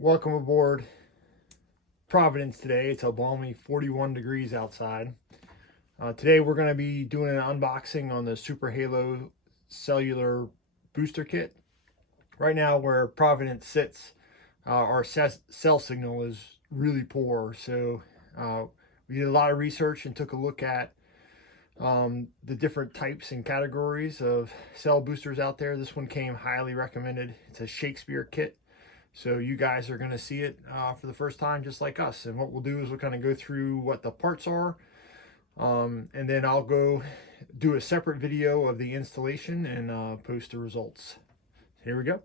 Welcome aboard Providence today. It's a balmy 41 degrees outside. Today we're going to be doing an unboxing on the superhalo cellular booster kit. Right now where Providence sits, our cell signal is really poor, so we did a lot of research and took a look at the different types and categories of cell boosters out there. This one came highly recommended. It's a Shakespeare kit. So you guys are going to see it for the first time, just like us. And what we'll do is we'll kind of go through what the parts are. And then I'll go do a separate video of the installation and post the results. Here we go.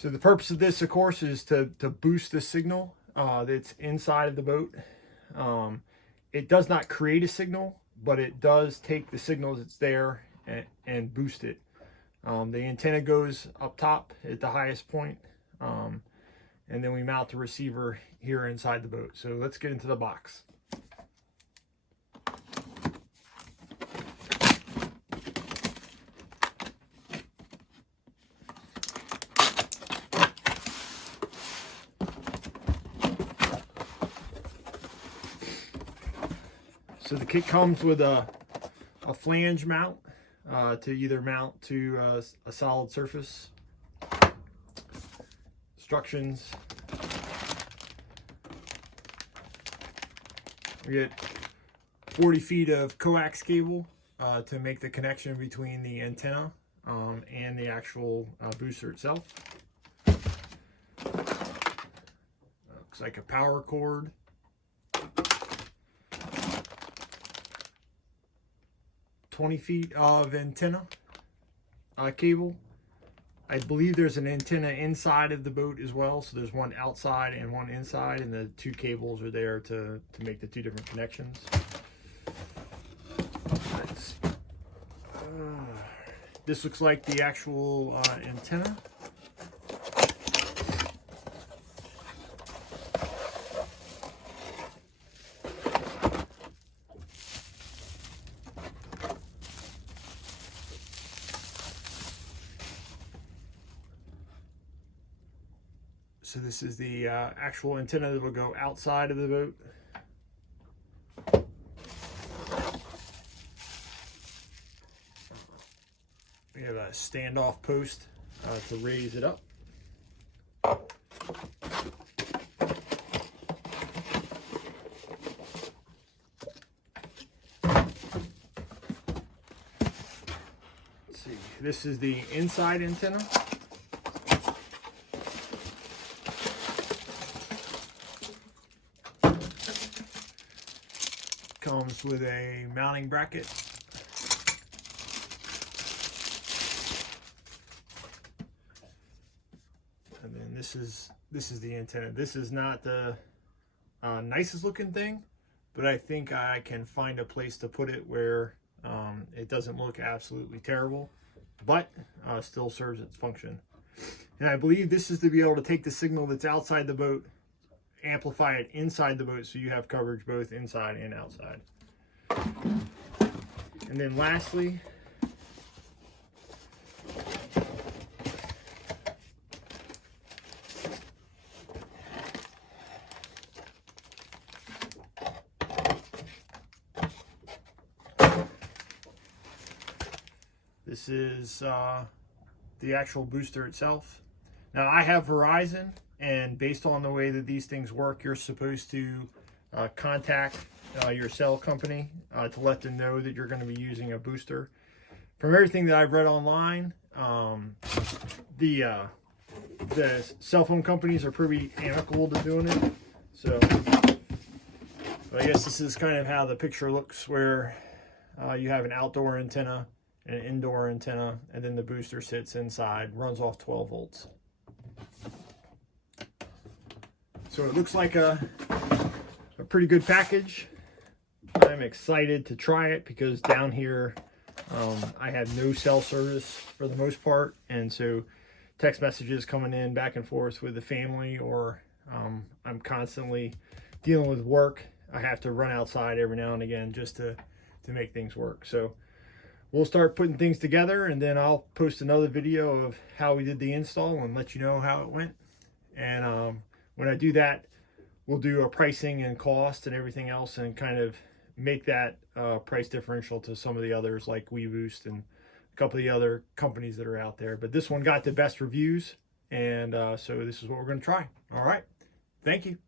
So the purpose of this, of course, is to boost the signal that's inside of the boat. It does not create a signal, but it does take the signal that's there and boost it. The antenna goes up top at the highest point, and then we mount the receiver here inside the boat. So let's get into the box. So the kit comes with a flange mount to either mount to a solid surface. Instructions. We get 40 feet of coax cable to make the connection between the antenna and the actual booster itself. Looks like a power cord. 20 feet of antenna cable. I believe there's an antenna inside of the boat as well, so there's one outside and one inside, and the two cables are there to make the two different connections. This looks like the actual antenna. So this is the actual antenna that will go outside of the boat. We have a standoff post to raise it up. Let's see, this is the inside antenna. Comes with a mounting bracket. And then this is the antenna. This is not the nicest looking thing, but I think I can find a place to put it where it doesn't look absolutely terrible, but still serves its function. And I believe this is to be able to take the signal that's outside the boat, amplify it inside the boat, so you have coverage both inside and outside. And then lastly, this is the actual booster itself. Now I have Verizon, and based on the way that these things work, you're supposed to contact your cell company to let them know that you're going to be using a booster. From everything that I've read online, the cell phone companies are pretty amicable to doing it. So I guess this is kind of how the picture looks, where you have an outdoor antenna, an indoor antenna, and then the booster sits inside, runs off 12 volts. So it looks like a pretty good package. I'm excited to try it because down here I have no cell service for the most part, and so text messages coming in back and forth with the family, or I'm constantly dealing with work. I have to run outside every now and again just to make things work. So we'll start putting things together, and then I'll post another video of how we did the install and let you know how it went. And when I do that, we'll do a pricing and cost and everything else, and kind of make that price differential to some of the others like WeBoost and a couple of the other companies that are out there. But this one got the best reviews, and so this is what we're going to try. All right. Thank you.